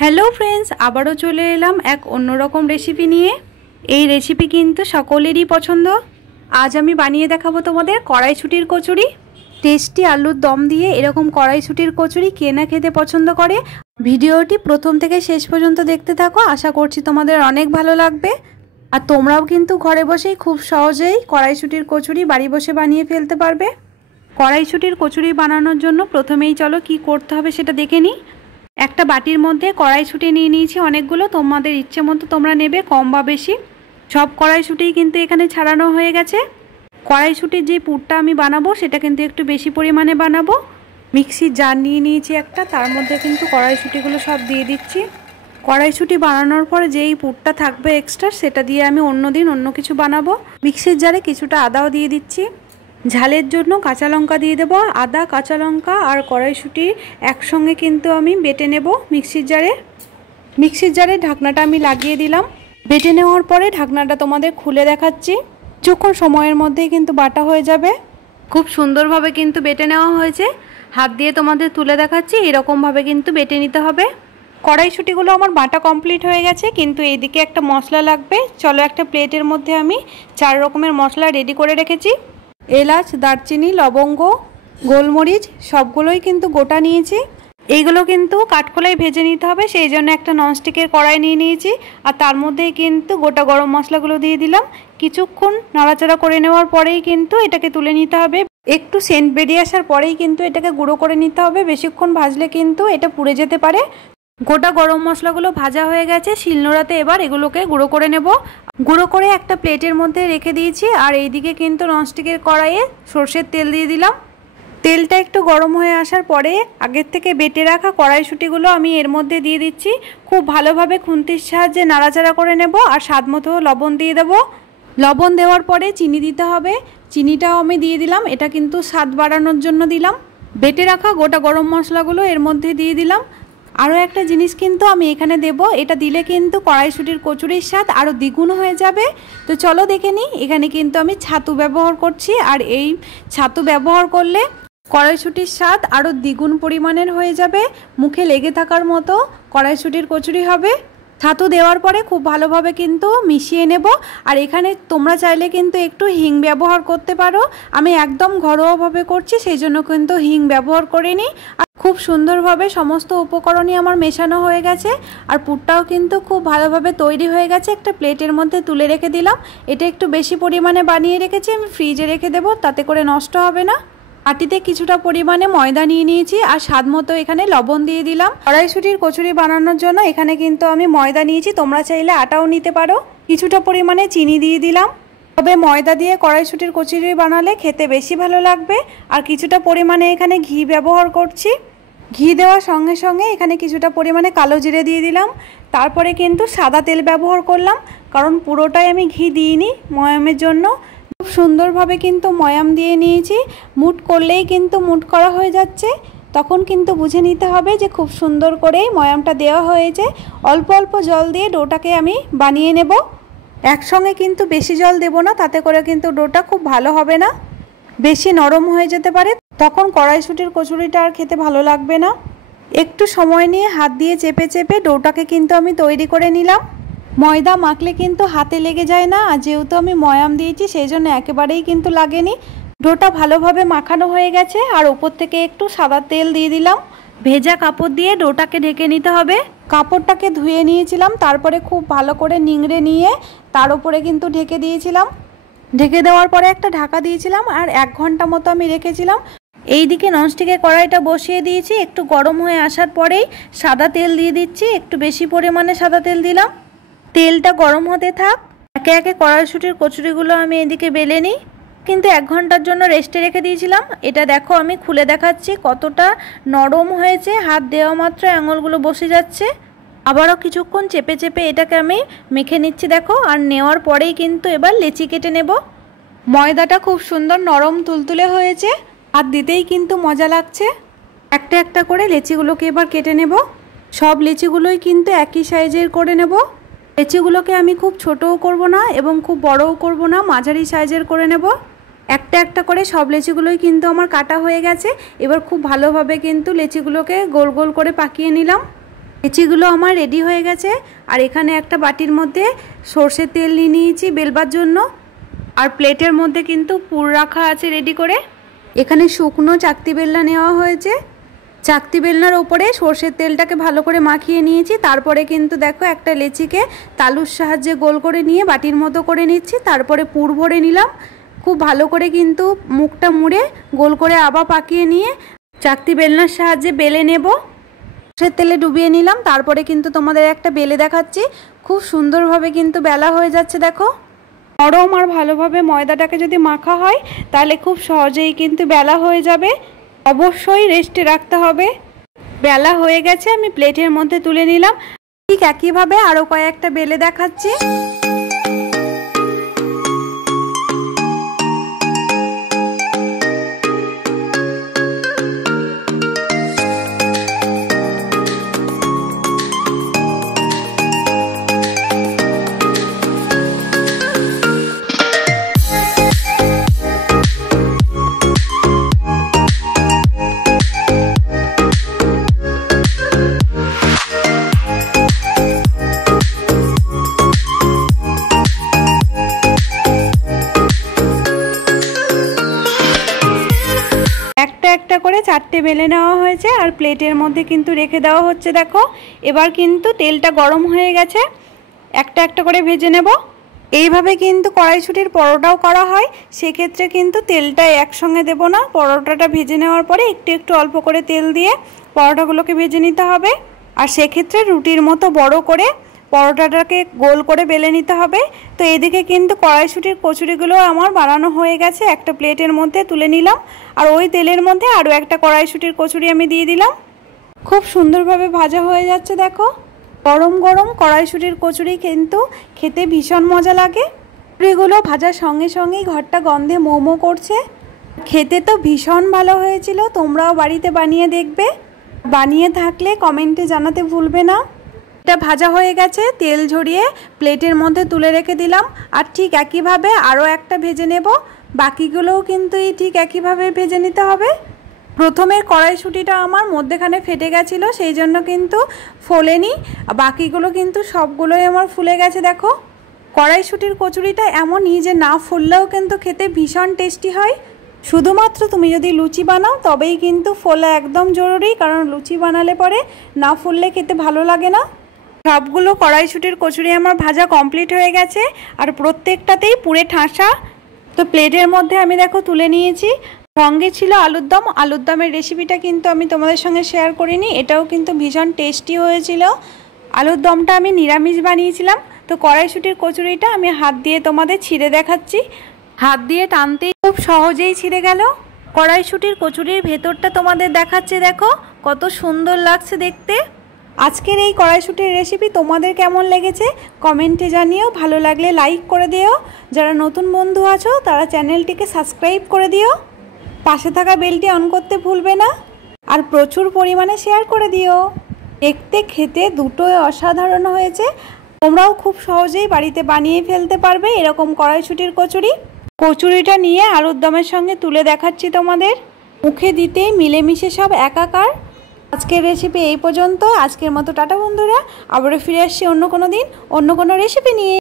Hello friends, আবারও চলে এলাম এক অন্যরকম রেসিপি নিয়ে। এই রেসিপি কিন্তু সকলেরই পছন্দ। আজ আমি বানিয়ে দেখাবো তোমাদের কড়াইশুঁটির কচুরি। টেস্টি আলুর দম দিয়ে এরকম কড়াইশুঁটির কচুরি কে না খেতে পছন্দ করে। ভিডিওটি প্রথম থেকে শেষ পর্যন্ত দেখতে থাকো, আশা করছি তোমাদের অনেক ভালো লাগবে। আর তোমরাও কিন্তু ঘরে বসেই খুব সহজেই কড়াইশুঁটির কচুরি বাড়ি বসে বানিয়ে ফেলতে পারবে। কড়াইশুঁটির কচুরি বানানোর জন্য প্রথমেই চলো কি করতে হবে সেটা দেখে নিই। একটা বাটির মধ্যে কড়াইশুঁটি নিয়ে নিয়েছি অনেকগুলো, তোমাদের ইচ্ছে মতো তোমরা নেবে, কম বা বেশি। সব কড়াইশুঁটিই কিন্তু এখানে ছাড়ানো হয়ে গেছে। কড়াইশুঁটির যে পুরটা আমি বানাবো সেটা কিন্তু একটু বেশি পরিমাণে বানাবো। মিক্সির জার নিয়ে নিয়েছি একটা, তার মধ্যে কিন্তু কড়াইশুঁটিগুলো সব দিয়ে দিচ্ছি। কড়াইশুঁটি বানানোর পরে যেই পুরটা থাকবে এক্সট্রা সেটা দিয়ে আমি অন্যদিন অন্য কিছু বানাবো। মিক্সির জারে কিছুটা আদাও দিয়ে দিচ্ছি। ঝালের জন্য কাঁচা লঙ্কা দিয়ে দেবো। আদা, কাঁচা লঙ্কা আর কড়াইশুঁটি একসঙ্গে কিন্তু আমি বেটে নেব মিক্সির জারে। মিক্সির জারে ঢাকনাটা আমি লাগিয়ে দিলাম। বেটে নেওয়ার পরে ঢাকনাটা তোমাদের খুলে দেখাচ্ছি। কিছুক্ষণ সময়ের মধ্যেই কিন্তু বাটা হয়ে যাবে। খুব সুন্দরভাবে কিন্তু বেটে নেওয়া হয়েছে। হাত দিয়ে তোমাদের তুলে দেখাচ্ছি, এরকমভাবে কিন্তু বেটে নিতে হবে। কড়াইশুঁটিগুলো আমার বাটা কমপ্লিট হয়ে গেছে, কিন্তু এইদিকে একটা মশলা লাগবে। চলো, একটা প্লেটের মধ্যে আমি 4 রকমের মশলা রেডি করে রেখেছি। এলাচ, দারচিনি, লবঙ্গ, গোলমরিচ সবগুলোই কিন্তু গোটা নিয়েছি। এইগুলো কিন্তু কাঠখোলায় ভেজে নিতে হবে, সেই জন্য একটা ননস্টিকের কড়াই নিয়ে নিয়েছি। আর তার মধ্যেই কিন্তু গোটা গরম মশলাগুলো দিয়ে দিলাম। কিছুক্ষণ নাড়াচাড়া করে নেওয়ার পরেই কিন্তু এটাকে তুলে নিতে হবে। একটু সেন্ট বেরিয়ে আসার পরেই কিন্তু এটাকে গুঁড়ো করে নিতে হবে। বেশিক্ষণ ভাজলে কিন্তু এটা পুড়ে যেতে পারে। গোটা গরম মশলাগুলো ভাজা হয়ে গেছে, শিলনোড়াতে এবার এগুলোকে গুঁড়ো করে নেব। গুঁড়ো করে একটা প্লেটের মধ্যে রেখে দিয়েছি। আর এইদিকে কিন্তু ননস্টিকের কড়াইয়ে সর্ষের তেল দিয়ে দিলাম। তেলটা একটু গরম হয়ে আসার পরে আগের থেকে বেটে রাখা কড়াইশুঁটিগুলো আমি এর মধ্যে দিয়ে দিচ্ছি। খুব ভালোভাবে খুন্তির সাহায্যে নাড়াচাড়া করে নেব। আর স্বাদ মতো লবণ দিয়ে দেবো। লবণ দেওয়ার পরে চিনি দিতে হবে। চিনিটাও আমি দিয়ে দিলাম, এটা কিন্তু স্বাদ বাড়ানোর জন্য দিলাম। বেটে রাখা গোটা গরম মশলাগুলো এর মধ্যে দিয়ে দিলাম। আরও একটা জিনিস কিন্তু আমি এখানে দেব, এটা দিলে কিন্তু কড়াইশুঁটির কচুরির স্বাদ আরও দ্বিগুণ হয়ে যাবে। তো চলো দেখে নিই। এখানে কিন্তু আমি ছাতু ব্যবহার করছি, আর এই ছাতু ব্যবহার করলে কড়াইশুঁটির স্বাদ আরও দ্বিগুণ পরিমাণের হয়ে যাবে। মুখে লেগে থাকার মতো কড়াইশুঁটির কচুরি হবে। ছাতু দেওয়ার পরে খুব ভালোভাবে কিন্তু মিশিয়ে নেব। আর এখানে তোমরা চাইলে কিন্তু একটু হিং ব্যবহার করতে পারো। আমি একদম ঘরোয়াভাবে করছি, সেই জন্য কিন্তু হিং ব্যবহার করিনি। আর খুব সুন্দরভাবে সমস্ত উপকরণই আমার মেশানো হয়ে গেছে। আর পুরটাও কিন্তু খুব ভালোভাবে তৈরি হয়ে গেছে। একটা প্লেটের মধ্যে তুলে রেখে দিলাম। এটা একটু বেশি পরিমাণে বানিয়ে রেখেছি, আমি ফ্রিজে রেখে দেবো, তাতে করে নষ্ট হবে না। বাটিতে কিছুটা পরিমাণে ময়দা নিয়ে নিয়েছি, আর স্বাদ মতো এখানে লবণ দিয়ে দিলাম। কড়াইশুঁটির কচুরি বানানোর জন্য এখানে কিন্তু আমি ময়দা নিয়েছি, তোমরা চাইলে আটাও নিতে পারো। কিছুটা পরিমাণে চিনি দিয়ে দিলাম। তবে ময়দা দিয়ে কড়াইশুঁটির কচুরি বানালে খেতে বেশি ভালো লাগবে। আর কিছুটা পরিমাণে এখানে ঘি ব্যবহার করছি। ঘি দেওয়ার সঙ্গে সঙ্গে এখানে কিছুটা পরিমাণে কালো জিরে দিয়ে দিলাম। তারপরে কিন্তু সাদা তেল ব্যবহার করলাম, কারণ পুরোটাই আমি ঘি দিইনি ময়ামের জন্য। খুব সুন্দরভাবে কিন্তু ময়াম দিয়ে নিয়েছি। মুট করলেই কিন্তু মুট করা হয়ে যাচ্ছে, তখন কিন্তু বুঝে নিতে হবে যে খুব সুন্দর করেই ময়ামটা দেওয়া হয়েছে। অল্প অল্প জল দিয়ে ডোটাকে আমি বানিয়ে নেব। একসঙ্গে কিন্তু বেশি জল দেব না, তাতে করে কিন্তু ডোটা খুব ভালো হবে না, বেশি নরম হয়ে যেতে পারে, তখন কড়াইশুঁটির কচুরিটা আর খেতে ভালো লাগবে না। একটু সময় নিয়ে হাত দিয়ে চেপে চেপে ডোটাকে কিন্তু আমি তৈরি করে নিলাম। ময়দা মাখলে কিন্তু হাতে লেগে যায় না, আর যেহেতু আমি ময়াম দিয়েছি সেই জন্য একেবারেই কিন্তু লাগেনি। ডোটা ভালোভাবে মাখানো হয়ে গেছে। আর উপর থেকে একটু সাদা তেল দিয়ে দিলাম। ভেজা কাপড় দিয়ে ডোটাকে ঢেকে নিতে হবে। কাপড়টাকে ধুয়ে নিয়েছিলাম, তারপরে খুব ভালো করে নিংড়ে নিয়ে তার উপরে কিন্তু ঢেকে দিয়েছিলাম। ঢেকে দেওয়ার পরে একটা ঢাকা দিয়েছিলাম, আর 1 ঘন্টা মতো আমি রেখেছিলাম। এইদিকে ননস্টিকের কড়াইটা বসিয়ে দিয়েছি। একটু গরম হয়ে আসার পরেই সাদা তেল দিয়ে দিচ্ছি, একটু বেশি পরিমাণে সাদা তেল দিলাম। তেলটা গরম হতে থাক। একে একে কড়াইশুঁটির কচুরিগুলো আমি এদিকে বেলে নিই। কিন্তু 1 ঘন্টার জন্য রেস্টে রেখে দিয়েছিলাম। এটা দেখো, আমি খুলে দেখাচ্ছি কতটা নরম হয়েছে। হাত দেওয়া মাত্র আঙুলগুলো বসে যাচ্ছে। আবারও কিছুক্ষণ চেপে চেপে এটাকে আমি মেখে নিচ্ছি দেখো। আর নেওয়ার পরেই কিন্তু এবার লেচি কেটে নেব। ময়দাটা খুব সুন্দর নরম তুলতুলে হয়েছে, হাত দিতেই কিন্তু মজা লাগছে। একটা একটা করে লেচিগুলোকে এবার কেটে নেব। সব লেচিগুলোই কিন্তু একই সাইজের করে নেব। লেচিগুলোকে আমি খুব ছোটও করব না এবং খুব বড়ও করব না, মাঝারি সাইজের করে নেব। একটা একটা করে সব লেচিগুলোই কিন্তু আমার কাটা হয়ে গেছে। এবার খুব ভালোভাবে কিন্তু লেচিগুলোকে গোল গোল করে পাকিয়ে নিলাম। লেচিগুলো আমার রেডি হয়ে গেছে। আর এখানে একটা বাটির মধ্যে সর্ষের তেল নিয়ে নিয়েছি বেলবার জন্য। আর প্লেটের মধ্যে কিন্তু পুর রাখা আছে রেডি করে। এখানে শুকনো চাকতি বেলনা নেওয়া হয়েছে। চাকতি বেলনার ওপরে সর্ষের তেলটাকে ভালো করে মাখিয়ে নিয়েছি। তারপরে কিন্তু দেখো একটা লেচিকে তালুর সাহায্যে গোল করে নিয়ে বাটির মতো করে নিচ্ছি। তারপরে পুর ভরে নিলাম। খুব ভালো করে কিন্তু মুখটা মুড়ে গোল করে আবার পাকিয়ে নিয়ে চাকতি বেলনার সাহায্যে বেলে নেব। সর্ষের তেলে ডুবিয়ে নিলাম। তারপরে কিন্তু তোমাদের একটা বেলে দেখাচ্ছি। খুব সুন্দরভাবে কিন্তু বেলা হয়ে যাচ্ছে দেখো। নরম আর ভালোভাবে ময়দাটাকে যদি মাখা হয় তাহলে খুব সহজেই কিন্তু বেলা হয়ে যাবে। অবশ্যই রেস্টে রাখতে হবে। বেলা হয়ে গেছে, আমি প্লেটের মধ্যে তুলে নিলাম। ঠিক একইভাবে আরও কয়েকটা বেলে দেখাচ্ছি। একটা করে 4টে বেলে নেওয়া হয়েছে আর প্লেটের মধ্যে কিন্তু রেখে দেওয়া হচ্ছে দেখো। এবার কিন্তু তেলটা গরম হয়ে গেছে, একটা একটা করে ভেজে নেব। এইভাবে কিন্তু কড়াইশুঁটির পরোটাও করা হয়। সেক্ষেত্রে কিন্তু তেলটা একসঙ্গে দেব না। পরোটাটা ভেজে নেওয়ার পরে একটু একটু অল্প করে তেল দিয়ে পরোটাগুলোকে ভেজে নিতে হবে। আর সেক্ষেত্রে রুটির মতো বড় করে পরোটাটাকে গোল করে বেলে নিতে হবে। তো এদিকে কিন্তু কড়াইশুঁটির কচুরিগুলো আমার বানানো হয়ে গেছে। একটা প্লেটের মধ্যে তুলে নিলাম। আর ওই তেলের মধ্যে আরও একটা কড়াইশুঁটির কচুরি আমি দিয়ে দিলাম। খুব সুন্দরভাবে ভাজা হয়ে যাচ্ছে দেখো। গরম গরম কড়াইশুঁটির কচুরি কিন্তু খেতে ভীষণ মজা লাগে। কচুরিগুলো ভাজার সঙ্গে সঙ্গেই ঘরটা গন্ধে মোমো করছে। খেতে তো ভীষণ ভালো হয়েছিল। তোমরাও বাড়িতে বানিয়ে দেখবে। বানিয়ে থাকলে কমেন্টে জানাতে ভুলবে না। এটা ভাজা হয়ে গেছে, তেল ঝরিয়ে প্লেটের মধ্যে তুলে রেখে দিলাম। আর ঠিক একইভাবে আরও একটা ভেজে নেব। বাকিগুলোও কিন্তু ঠিক একইভাবে ভেজে নিতে হবে। প্রথমের কড়াইশুঁটিটা আমার মধ্যেখানে ফেটে গেছিলো, সেই জন্য কিন্তু ফোলেনি। বাকিগুলো কিন্তু সবগুলোই আমার ফুলে গেছে দেখো। কড়াইশুঁটির কচুরিটা এমনই যে না ফুললেও কিন্তু খেতে ভীষণ টেস্টি হয়। শুধুমাত্র তুমি যদি লুচি বানাও তবেই কিন্তু ফোলা একদম জরুরি, কারণ লুচি বানালে পরে না ফুললে খেতে ভালো লাগে না। সবগুলো কড়াইশুঁটির কচুরি আমার ভাজা কমপ্লিট হয়ে গেছে আর প্রত্যেকটাতেই পুরে ঠাসা। তো প্লেটের মধ্যে আমি দেখো তুলে নিয়েছি। সঙ্গে ছিল আলুর দম। আলুর দমের রেসিপিটা কিন্তু আমি তোমাদের সঙ্গে শেয়ার করিনি। এটাও কিন্তু ভীষণ টেস্টি হয়েছিল। আলুর দমটা আমি নিরামিষ বানিয়েছিলাম। তো কড়াইশুঁটির কচুরিটা আমি হাত দিয়ে তোমাদের ছিঁড়ে দেখাচ্ছি। হাত দিয়ে টানতেই খুব সহজেই ছিঁড়ে গেল। কড়াইশুঁটির কচুরির ভেতরটা তোমাদের দেখাচ্ছে দেখো, কত সুন্দর লাগছে দেখতে। আজকের এই কড়াইশুঁটির রেসিপি তোমাদের কেমন লেগেছে কমেন্টে জানিও। ভালো লাগলে লাইক করে দিও। যারা নতুন বন্ধু আছো তারা চ্যানেলটিকে সাবস্ক্রাইব করে দিও। পাশে থাকা বেলটি অন করতে ভুলবে না। আর প্রচুর পরিমাণে শেয়ার করে দিও। দেখতে খেতে দুটোই অসাধারণ হয়েছে। তোমরাও খুব সহজেই বাড়িতে বানিয়ে ফেলতে পারবে এরকম কড়াইশুঁটির কচুরি। কচুরিটা নিয়ে আলুর দমের সঙ্গে তুলে দেখাচ্ছি তোমাদের। মুখে দিতেই মিলেমিশে সব একাকার। আজকের রেসিপি এই পর্যন্ত। আজকের মতো টাটা বন্ধুরা। আবারও ফিরে আসছি অন্য কোনো দিন অন্য কোনো রেসিপি নিয়ে।